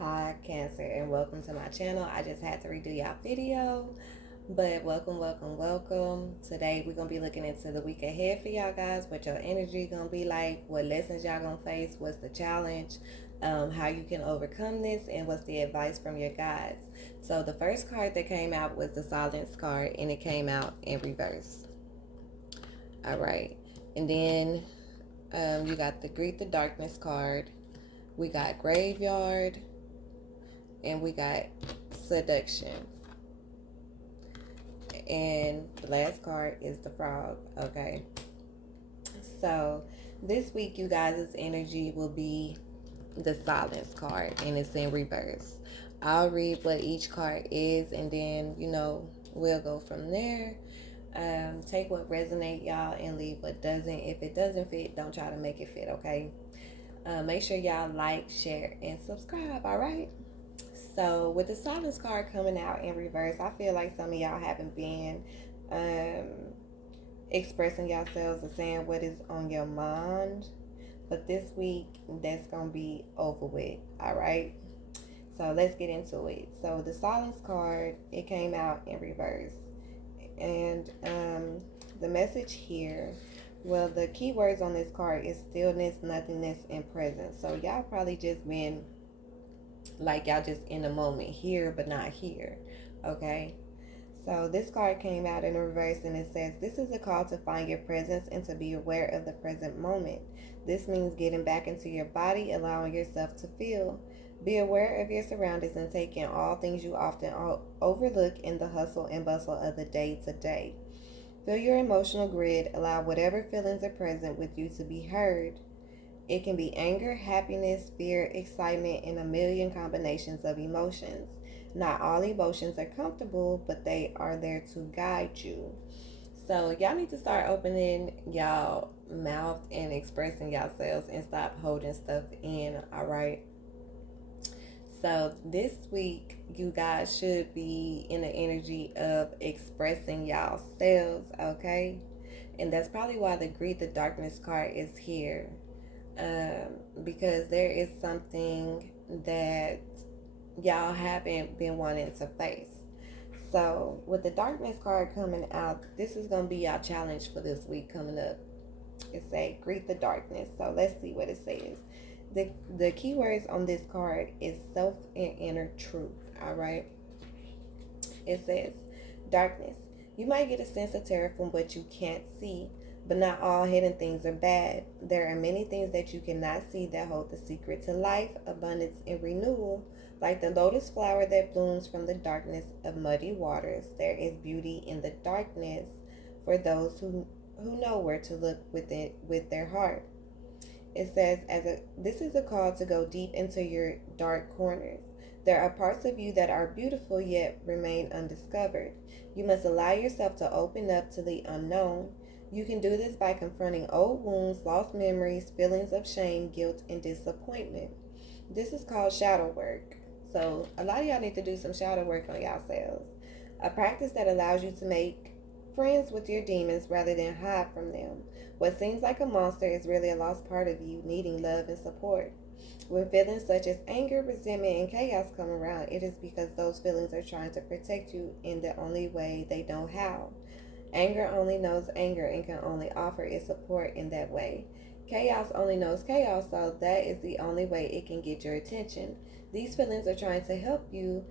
Hi, Cancer, and welcome to my channel. I just had to redo y'all video, but welcome. Today we're gonna be looking into the week ahead for y'all guys. What your energy gonna be like? What lessons y'all gonna face? What's the challenge? How you can overcome this, and what's the advice from your guides? So the first card that came out was the Silence card, and it came out in reverse. All right, and then you got the Greet the Darkness card. We got Graveyard, and we got Seduction. And the last card is the Frog. Okay. So this week, you guys' energy will be the Silence card, and it's in reverse. I'll read what each card is, and then, we'll go from there. Take what resonate, y'all, and leave what doesn't. If it doesn't fit, don't try to make it fit, okay? Make sure y'all like, share, and subscribe, all right? So with the Silence card coming out in reverse, I feel like some of y'all haven't been um, expressing yourselves or saying what is on your mind. But this week, that's going to be over with, all right? So let's get into it. So the Silence card, it came out in reverse. And the message here, well, the key words on this card is stillness, nothingness, and presence. So y'all probably just been like y'all just in the moment, here but not here. Okay. So this card came out in reverse, and it says, this is a call to find your presence and to be aware of the present moment. This means getting back into your body, allowing yourself to feel. Be aware of your surroundings and take in all things you often overlook in the hustle and bustle of the day to day. Feel your emotional grid. Allow whatever feelings are present with you to be heard. It can be anger, happiness, fear, excitement, and a million combinations of emotions. Not all emotions are comfortable, but they are there to guide you. So y'all need to start opening y'all mouth and expressing yourselves and stop holding stuff in, all right? So this week, you guys should be in the energy of expressing yourselves, okay? And that's probably why the Greet the Darkness card is here, because there is something that y'all haven't been wanting to face. So, with the Darkness card coming out, this is going to be your challenge for this week coming up. It say Greet the Darkness. So, let's see what it says. The keywords on this card is self and inner truth. All right. It says darkness. You might get a sense of terror from what you can't see, but not all hidden things are bad. There are many things that you cannot see that hold the secret to life, abundance, and renewal. Like the lotus flower that blooms from the darkness of muddy waters, there is beauty in the darkness for those who know where to look with their heart. It says, this is a call to go deep into your dark corners. There are parts of you that are beautiful yet remain undiscovered. You must allow yourself to open up to the unknown. You can do this by confronting old wounds, lost memories, feelings of shame, guilt, and disappointment. This is called shadow work. So a lot of y'all need to do some shadow work on yourselves. A practice that allows you to make friends with your demons rather than hide from them. What seems like a monster is really a lost part of you, needing love and support. When feelings such as anger, resentment, and chaos come around, it is because those feelings are trying to protect you in the only way they know how. Anger only knows anger and can only offer its support in that way. Chaos only knows chaos, so that is the only way it can get your attention. These feelings are trying to help you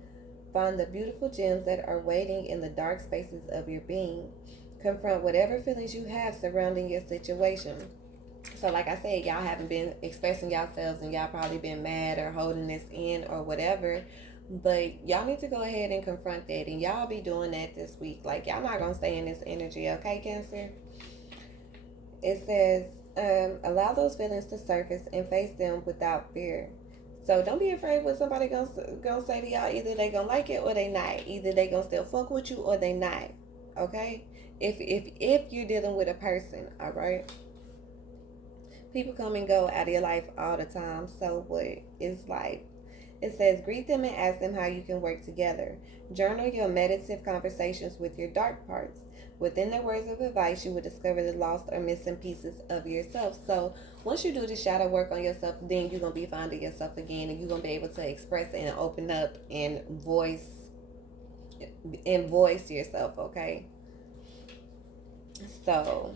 find the beautiful gems that are waiting in the dark spaces of your being. Confront whatever feelings you have surrounding your situation. So, like I said, y'all haven't been expressing yourselves and y'all probably been mad or holding this in or whatever. But y'all need to go ahead and confront that. And y'all be doing that this week. Like, y'all not going to stay in this energy, okay, Cancer? It says, allow those feelings to surface and face them without fear. So don't be afraid what somebody gonna say to y'all. Either they gonna like it or they not. Either they gonna still fuck with you or they not. Okay? If you're dealing with a person, all right? People come and go out of your life all the time. So what? It's life. It says, greet them and ask them how you can work together. Journal your meditative conversations with your dark parts. Within their words of advice, you will discover the lost or missing pieces of yourself. So once you do the shadow work on yourself, then you're gonna be finding yourself again, and you're gonna be able to express and open up and voice yourself. Okay, so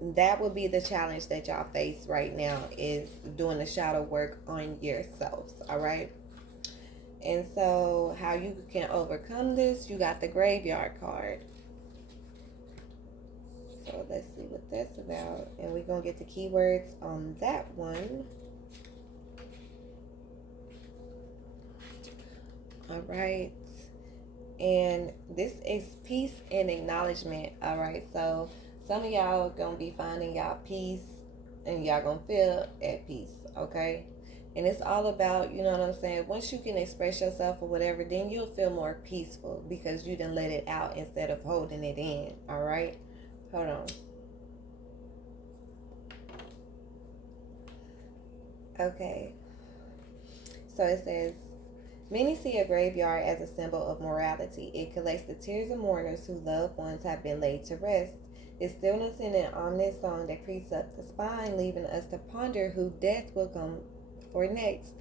that would be the challenge that y'all face right now, is doing the shadow work on yourselves. All right. And so how you can overcome this, you got the graveyard card. So let's see what that's about. And we're going to get the keywords on that one. All right. And this is peace and acknowledgement. All right. So some of y'all going to be finding y'all peace, and y'all going to feel at peace. Okay. And it's all about, you know what I'm saying? Once you can express yourself or whatever, then you'll feel more peaceful because you done let it out instead of holding it in. All right. Hold on. Okay. So it says, many see a graveyard as a symbol of morality. It collects the tears of mourners whose loved ones have been laid to rest. Its stillness in an ominous song that creeps up the spine, leaving us to ponder who death will come for next.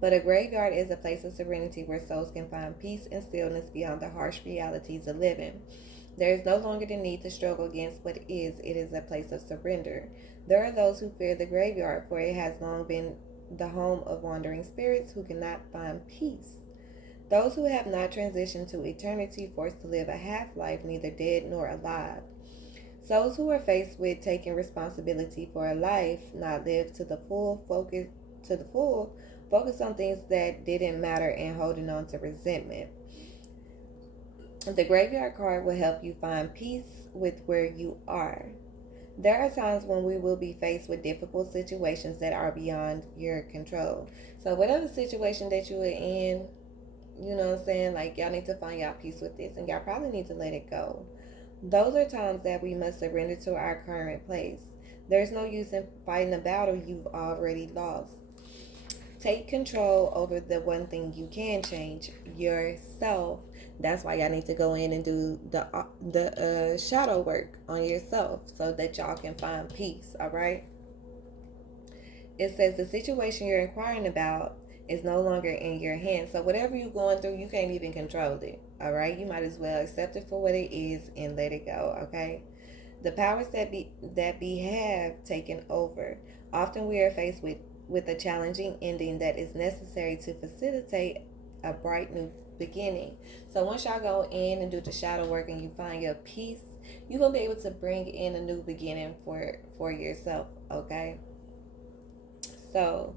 But a graveyard is a place of serenity where souls can find peace and stillness beyond the harsh realities of living. There is no longer the need to struggle against what is. It is a place of surrender. There are those who fear the graveyard, for it has long been the home of wandering spirits who cannot find peace. Those who have not transitioned to eternity, forced to live a half-life, neither dead nor alive. Souls who are faced with taking responsibility for a life not lived to the full, focus on things that didn't matter and holding on to resentment. The graveyard card will help you find peace with where you are. There are times when we will be faced with difficult situations that are beyond your control. So whatever situation that you are in, you know what I'm saying? Like, y'all need to find y'all peace with this, and y'all probably need to let it go. Those are times that we must surrender to our current place. There's no use in fighting a battle you've already lost. Take control over the one thing you can change, yourself. That's why y'all need to go in and do the shadow work on yourself so that y'all can find peace. All right. It says the situation you're inquiring about is no longer in your hands. So whatever you're going through, you can't even control it. All right. You might as well accept it for what it is and let it go. Okay. The powers that be have taken over. Often we are faced with a challenging ending that is necessary to facilitate a bright new beginning. So once y'all go in and do the shadow work and you find your peace, you're gonna be able to bring in a new beginning for yourself. Okay. So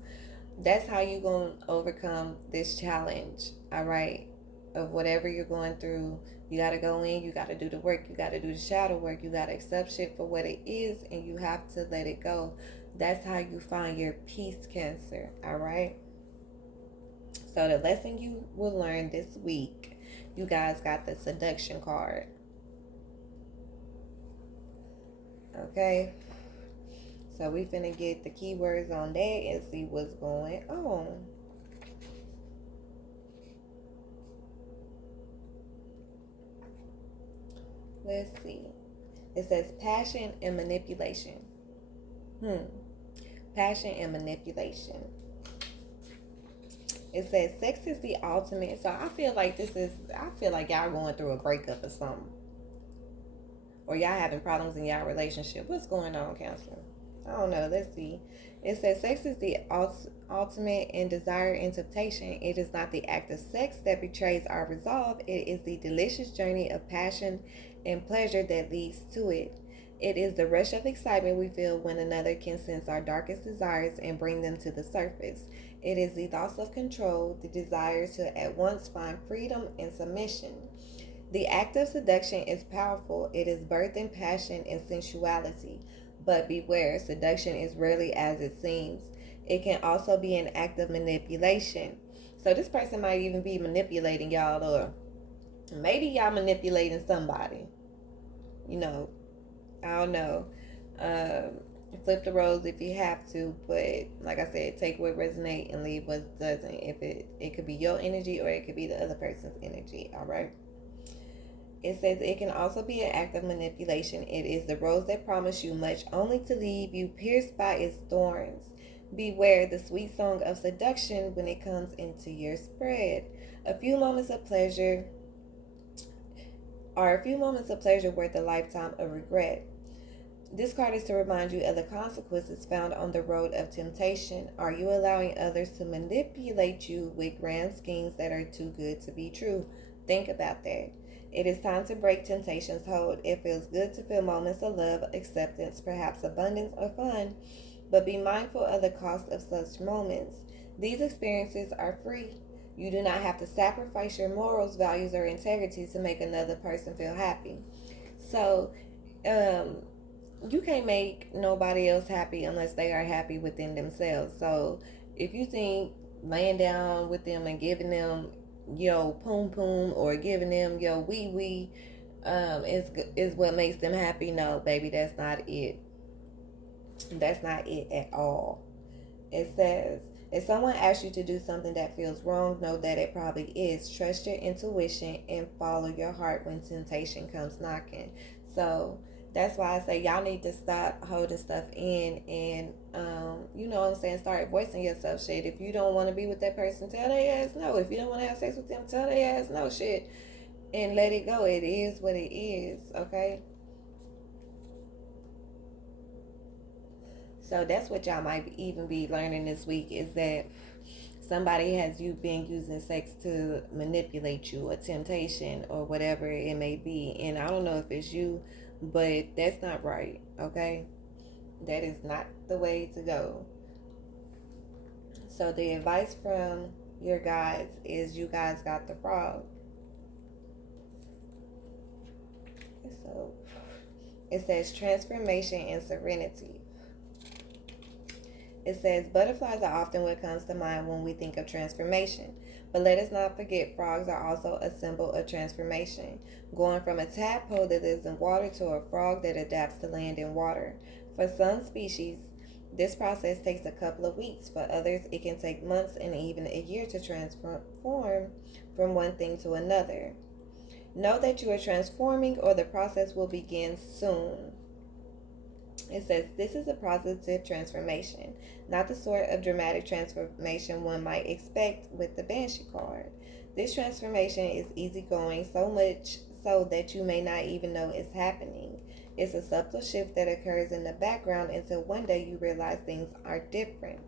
that's how you're gonna overcome this challenge. All right. Of whatever you're going through, you got to go in, you got to do the work, you got to do the shadow work, you got to accept shit for what it is, and you have to let it go. That's how you find your peace, Cancer. All right. So the lesson you will learn this week, you guys got the seduction card. Okay. So we finna get the keywords on that and see what's going on. Let's see. It says passion and manipulation. Passion and manipulation. It says sex is the ultimate. So I feel like y'all going through a breakup or something. Or y'all having problems in y'all relationship. What's going on, Cancer? I don't know. Let's see. It says sex is the ultimate in desire and temptation. It is not the act of sex that betrays our resolve. It is the delicious journey of passion and pleasure that leads to it. It is the rush of excitement we feel when another can sense our darkest desires and bring them to the surface. It is the loss of control, the desire to at once find freedom and submission. The act of seduction is powerful. It is birthed in passion and sensuality. But beware, seduction is rarely as it seems. It can also be an act of manipulation. So this person might even be manipulating y'all, or maybe y'all manipulating somebody. You know, I don't know. Flip the roles if you have to, but like I said, take what resonates and leave what doesn't. If it could be your energy or it could be the other person's energy. All right. It says it can also be an act of manipulation. It is the rose that promised you much only to leave you pierced by its thorns. Beware the sweet song of seduction when it comes into your spread. A few moments of pleasure are a few moments of pleasure worth a lifetime of regret. This card is to remind you of the consequences found on the road of temptation. Are you allowing others to manipulate you with grand schemes that are too good to be true? Think about that. It is time to break temptation's hold. It feels good to feel moments of love, acceptance, perhaps abundance or fun, but be mindful of the cost of such moments. These experiences are free. You do not have to sacrifice your morals, values, or integrity to make another person feel happy. So, um, you can't make nobody else happy unless they are happy within themselves. So if you think laying down with them and giving them yo poom poom or giving them yo wee wee is what makes them happy, no, baby, that's not it. That's not it at all. It says, if someone asks you to do something that feels wrong, know that it probably is. Trust your intuition and follow your heart when temptation comes knocking. So that's why I say y'all need to stop holding stuff in and you know what I'm saying, start voicing yourself. Shit, if you don't want to be with that person, tell their ass no. If you don't want to have sex with them, tell their ass no. Shit, and let it go. It is what it is. Okay. So that's what y'all might even be learning this week, is that somebody has you been using sex to manipulate you, a temptation or whatever it may be. And I don't know if it's you, but that's not right. Okay. That is not the way to go. So the advice from your guides is you guys got the frog. So it says transformation and serenity. It says butterflies are often what comes to mind when we think of transformation. But let us not forget frogs are also a symbol of transformation, going from a tadpole that lives in water to a frog that adapts to land and water. For some species, this process takes a couple of weeks. For others, it can take months and even a year to transform from one thing to another. Know that you are transforming or the process will begin soon. It says this is a positive transformation, not the sort of dramatic transformation one might expect with the Banshee card. This transformation is easygoing, so much so that you may not even know it's happening. It's a subtle shift that occurs in the background until one day you realize things are different.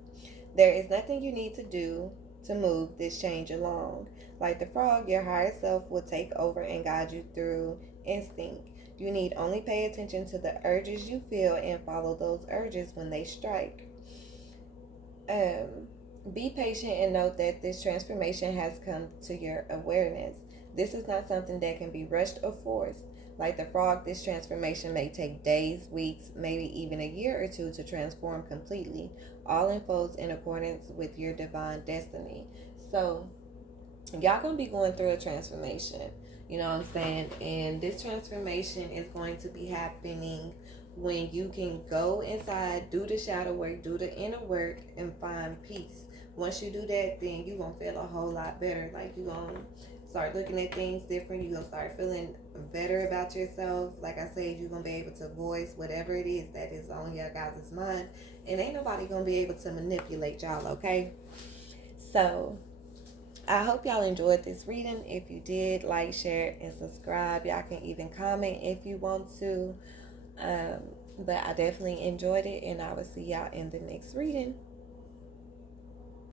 There is nothing you need to do to move this change along. Like the frog, your higher self will take over and guide you through instinct. You need only pay attention to the urges you feel and follow those urges when they strike. Be patient and note that this transformation has come to your awareness. This is not something that can be rushed or forced. Like the frog, this transformation may take days, weeks, maybe even a year or two to transform completely. All unfolds in accordance with your divine destiny. So, y'all gonna be going through a transformation. You know what I'm saying? And this transformation is going to be happening when you can go inside, do the shadow work, do the inner work, and find peace. Once you do that, then you're going to feel a whole lot better. Like, you're going to start looking at things different. You're going to start feeling better about yourself. Like I said, you're going to be able to voice whatever it is that is on your guys' mind. And ain't nobody going to be able to manipulate y'all, okay? So, I hope y'all enjoyed this reading. If you did, like, share, and subscribe. Y'all can even comment if you want to. But I definitely enjoyed it, and I will see y'all in the next reading.